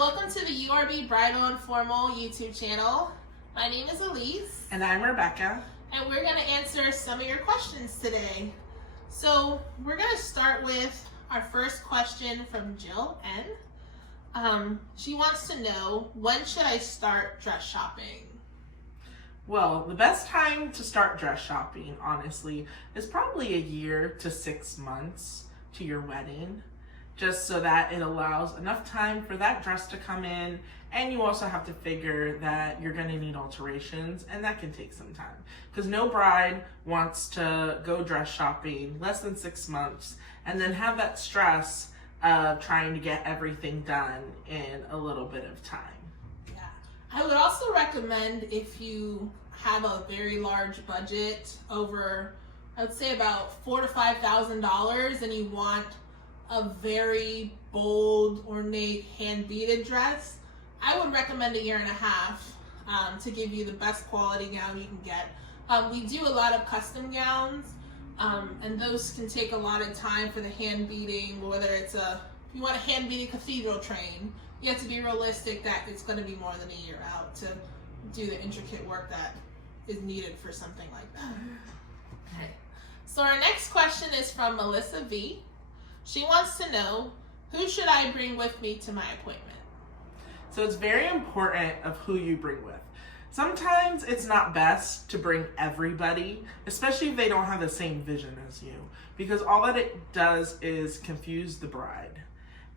welcome to the URB Bridal and Formal YouTube channel. My name is Elise. And I'm Rebecca. And we're going to answer some of your questions today. So we're going to start with our first question from Jill N. She wants to know, when should I start dress shopping? Well, the best time to start dress shopping, honestly, is probably a year to 6 months to your wedding, just so that it allows enough time for that dress to come in, and you also have to figure that you're going to need alterations, and that can take some time, because no bride wants to go dress shopping less than 6 months and then have that stress of trying to get everything done in a little bit of time. Yeah, I would also recommend, if you have a very large budget, over, I would say about $4,000 to $5,000, and you want a very bold, ornate, hand-beaded dress, I would recommend a year and a half to give you the best quality gown you can get. We do a lot of custom gowns, and those can take a lot of time for the hand beading, whether it's if you want a hand beaded cathedral train, you have to be realistic that it's going to be more than a year out to do the intricate work that is needed for something like that. Okay. So our next question is from Melissa V. She wants to know, who should I bring with me to my appointment? So it's very important of who you bring with. Sometimes it's not best to bring everybody, especially if they don't have the same vision as you, because all that it does is confuse the bride.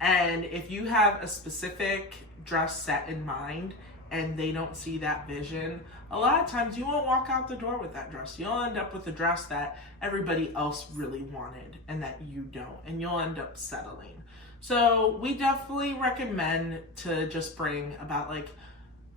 And if you have a specific dress set in mind and they don't see that vision, a lot of times you won't walk out the door with that dress. You'll end up with a dress that everybody else really wanted and that you don't, and you'll end up settling. So we definitely recommend to just bring about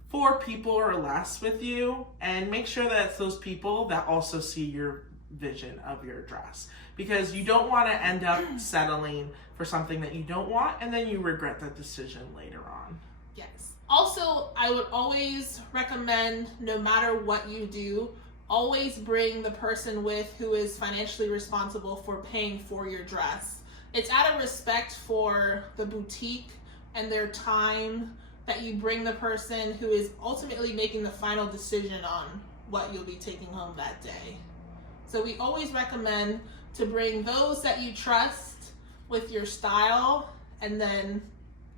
4 people or less with you, and make sure that it's those people that also see your vision of your dress, because you don't want to end up settling for something that you don't want and then you regret that decision later on. Yes. Also, I would always recommend, no matter what you do, always bring the person with who is financially responsible for paying for your dress. It's out of respect for the boutique and their time that you bring the person who is ultimately making the final decision on what you'll be taking home that day. So we always recommend to bring those that you trust with your style, and then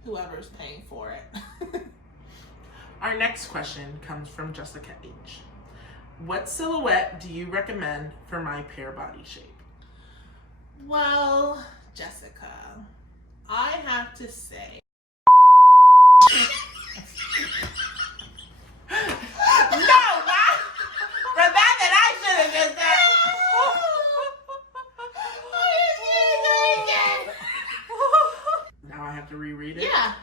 whoever's paying for it. Our next question comes from Jessica H. What silhouette do you recommend for my pear body shape? Well, Jessica, I have to say, to reread it? Yeah.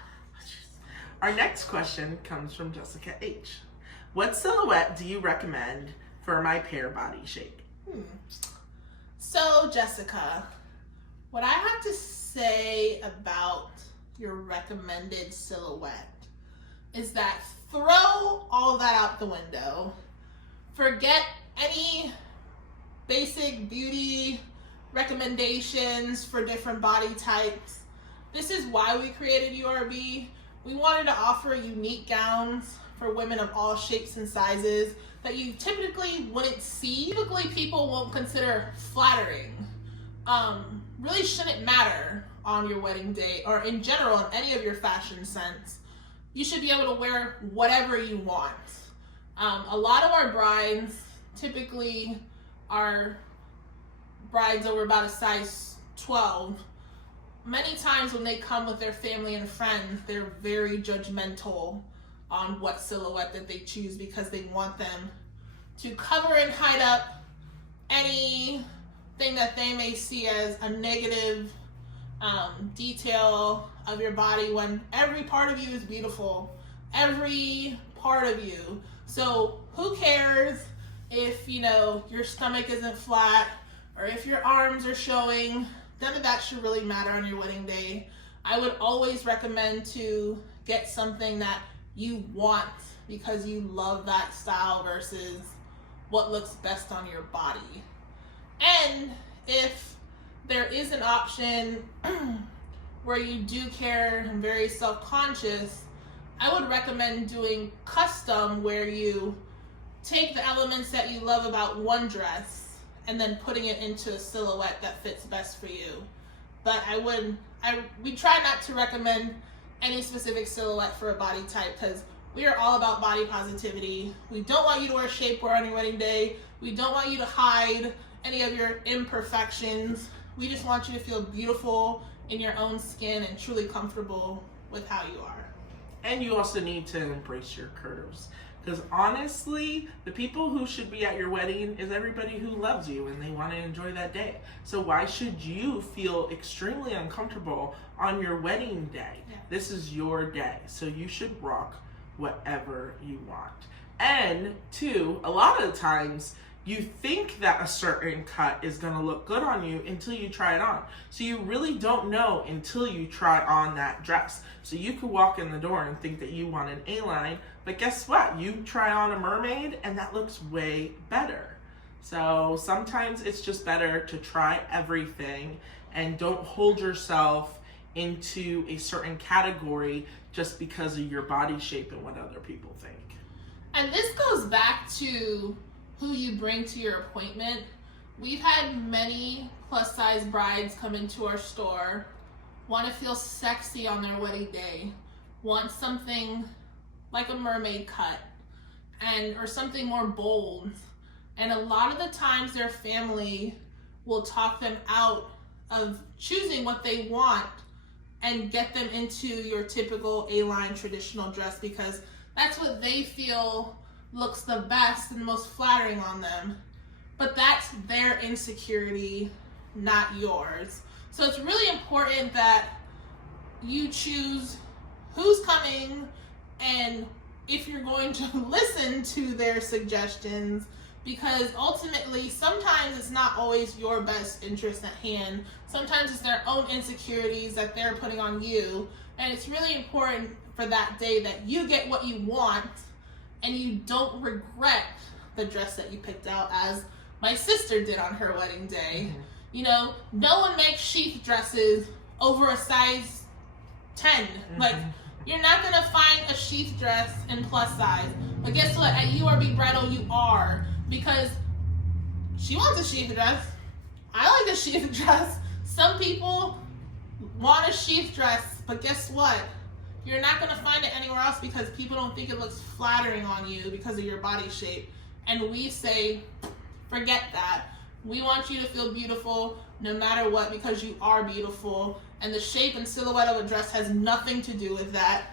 Our next question comes from Jessica H. What silhouette do you recommend for my pear body shape? So, Jessica, what I have to say about your recommended silhouette is that throw all that out the window. Forget any basic beauty recommendations for different body types. This is why we created URB. We wanted to offer unique gowns for women of all shapes and sizes that you typically wouldn't see. Typically, people won't consider flattering. Really shouldn't matter on your wedding day, or in general in any of your fashion sense. You should be able to wear whatever you want. A lot of our brides typically are brides over about a size 12. Many times when they come with their family and friends, they're very judgmental on what silhouette that they choose, because they want them to cover and hide up anything that they may see as a negative detail of your body, when every part of you is beautiful. Every part of you. So who cares if, your stomach isn't flat, or if your arms are showing? None of that should really matter on your wedding day. I would always recommend to get something that you want because you love that style versus what looks best on your body. And if there is an option where you do care and very self-conscious, I would recommend doing custom, where you take the elements that you love about one dress and then putting it into a silhouette that fits best for you. But we try not to recommend any specific silhouette for a body type, because we are all about body positivity. We don't want you to wear shapewear on your wedding day. We don't want you to hide any of your imperfections. We just want you to feel beautiful in your own skin and truly comfortable with how you are. And you also need to embrace your curves. Because honestly, the people who should be at your wedding is everybody who loves you and they want to enjoy that day. So why should you feel extremely uncomfortable on your wedding day? Yeah. This is your day, so you should rock whatever you want. And two, a lot of the times you think that a certain cut is going to look good on you until you try it on. So you really don't know until you try on that dress. So you could walk in the door and think that you want an A-line, but guess what? You try on a mermaid and that looks way better. So sometimes it's just better to try everything and don't hold yourself into a certain category just because of your body shape and what other people think. And this goes back to who you bring to your appointment. We've had many plus size brides come into our store, want to feel sexy on their wedding day, want something like a mermaid cut or something more bold. And a lot of the times their family will talk them out of choosing what they want and get them into your typical A-line traditional dress, because that's what they feel looks the best and most flattering on them. But that's their insecurity, not yours. So it's really important that you choose who's coming and if you're going to listen to their suggestions, because ultimately sometimes it's not always your best interest at hand. Sometimes it's their own insecurities that they're putting on you. And it's really important for that day that you get what you want and you don't regret the dress that you picked out, as my sister did on her wedding day. Mm-hmm. You know, no one makes sheath dresses over a size 10. Mm-hmm. Like, you're not gonna find a sheath dress in plus size. But guess what? At URB Bridal, you are. Because she wants a sheath dress. I like a sheath dress. Some people want a sheath dress, but guess what? You're not gonna find it anywhere else because people don't think it looks flattering on you because of your body shape. And we say, forget that. We want you to feel beautiful no matter what, because you are beautiful. And the shape and silhouette of a dress has nothing to do with that.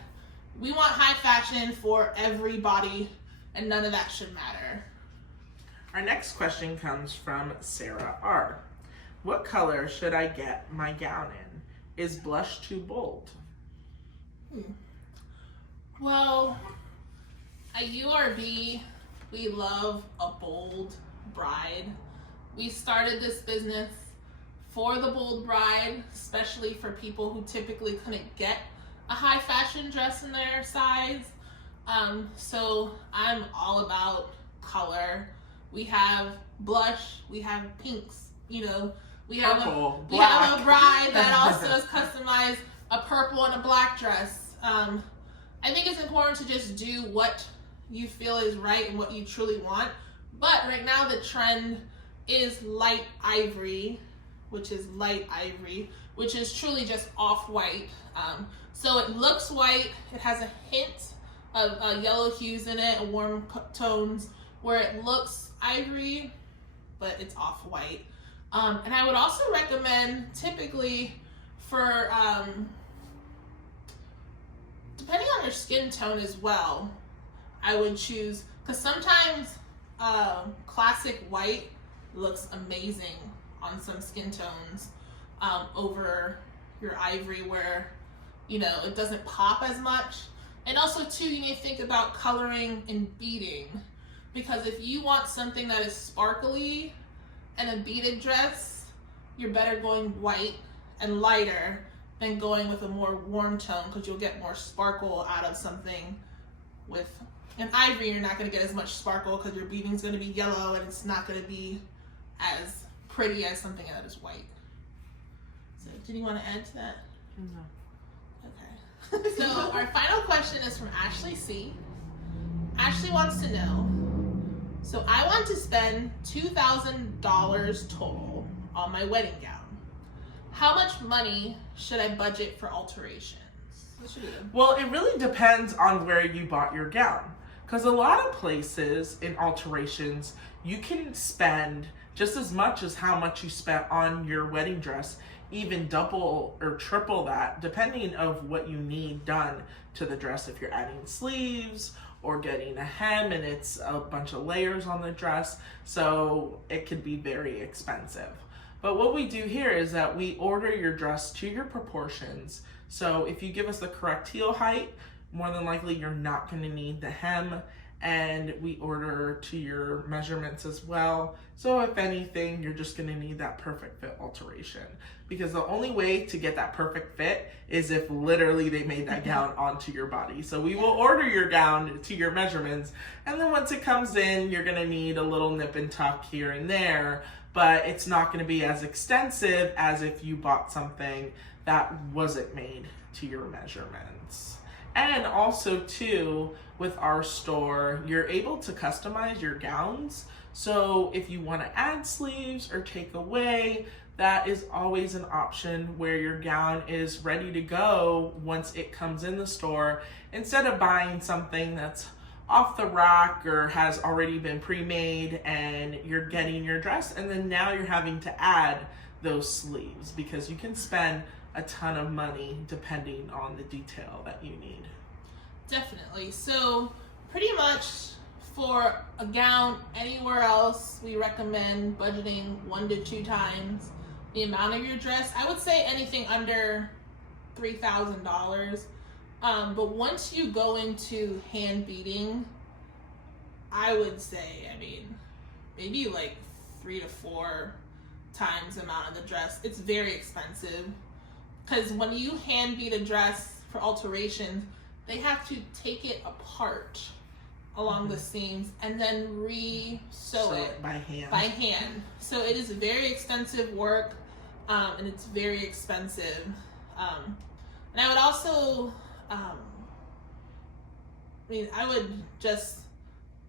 We want high fashion for everybody, and none of that should matter. Our next question comes from Sarah R. What color should I get my gown in? Is blush too bold? Well, at URB, we love a bold bride. We started this business for the bold bride, especially for people who typically couldn't get a high fashion dress in their size. So I'm all about color. We have blush, we have pinks, you know, we have a bride that also is customized a purple and a black dress. I think it's important to just do what you feel is right and what you truly want. But right now the trend is light ivory, which is truly just off-white. So it looks white, it has a hint of yellow hues in it, warm tones, where it looks ivory, but it's off-white. And I would also recommend, typically for, depending on your skin tone as well, I would choose, because sometimes classic white looks amazing on some skin tones over your ivory, where, you know, it doesn't pop as much. And also too, you need to think about coloring and beading, because if you want something that is sparkly and a beaded dress, you're better going white and lighter than going with a more warm tone, because you'll get more sparkle out of something. With an ivory, you're not going to get as much sparkle because your beading's going to be yellow and it's not going to be as pretty as something that is white. So did you want to add to that? No. Okay. So our final question is from Ashley C. Ashley wants to know, so I want to spend $2,000 total on my wedding gown. How much money should I budget for alterations? What should we do? Well, it really depends on where you bought your gown. Because a lot of places in alterations, you can spend just as much as how much you spent on your wedding dress, even double or triple that, depending of what you need done to the dress. If you're adding sleeves or getting a hem and it's a bunch of layers on the dress, so it could be very expensive. But what we do here is that we order your dress to your proportions. So if you give us the correct heel height, more than likely you're not going to need the hem, and we order to your measurements as well. So if anything, you're just going to need that perfect fit alteration, because the only way to get that perfect fit is if literally they made that gown onto your body. So we will order your gown to your measurements, and then once it comes in, you're going to need a little nip and tuck here and there, but it's not going to be as extensive as if you bought something that wasn't made to your measurements. And also too, with our store, you're able to customize your gowns. So if you want to add sleeves or take away, that is always an option where your gown is ready to go once it comes in the store, instead of buying something that's off the rack or has already been pre-made and you're getting your dress and then now you're having to add those sleeves, because you can spend a ton of money depending on the detail that you need. Definitely. So pretty much for a gown anywhere else, we recommend budgeting 1 to 2 times the amount of your dress. I would say anything under $3,000. But once you go into hand beading, I would say, maybe like 3 to 4 times the amount of the dress. It's very expensive, because when you hand bead a dress for alterations, they have to take it apart along the seams and then re-sew it by hand. So it is very extensive work, and it's very expensive. And I would also, I would just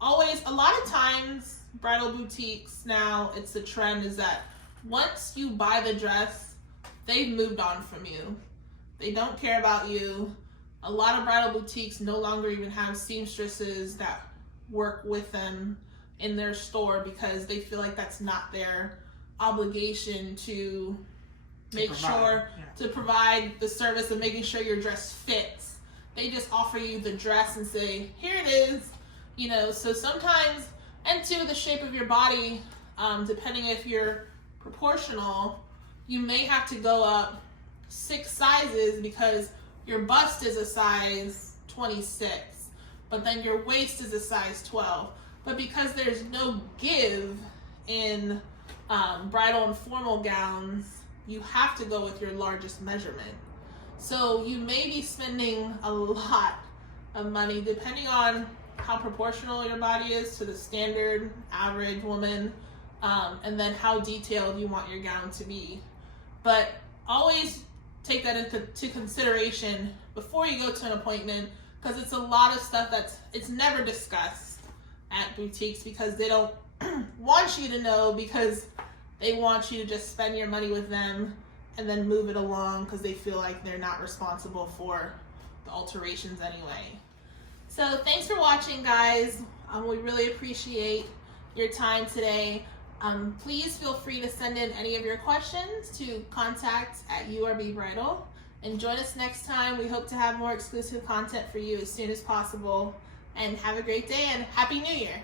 always, a lot of times, bridal boutiques now, it's the trend is that once you buy the dress, they've moved on from you. They don't care about you. A lot of bridal boutiques no longer even have seamstresses that work with them in their store, because they feel like that's not their obligation to provide the service of making sure your dress fits. They just offer you the dress and say, here it is, so sometimes, and to the shape of your body, depending if you're proportional, you may have to go up 6 sizes because your bust is a size 26, but then your waist is a size 12. But because there's no give in bridal and formal gowns, you have to go with your largest measurement. So you may be spending a lot of money depending on how proportional your body is to the standard average woman, and then how detailed you want your gown to be. But always take that into consideration before you go to an appointment, because it's a lot of stuff it's never discussed at boutiques, because they don't want you to know, because they want you to just spend your money with them and then move it along, because they feel like they're not responsible for the alterations anyway. So thanks for watching, guys. We really appreciate your time today. Please feel free to send in any of your questions to contact@URB Bridal, and join us next time. We hope to have more exclusive content for you as soon as possible. And have a great day, and Happy New Year!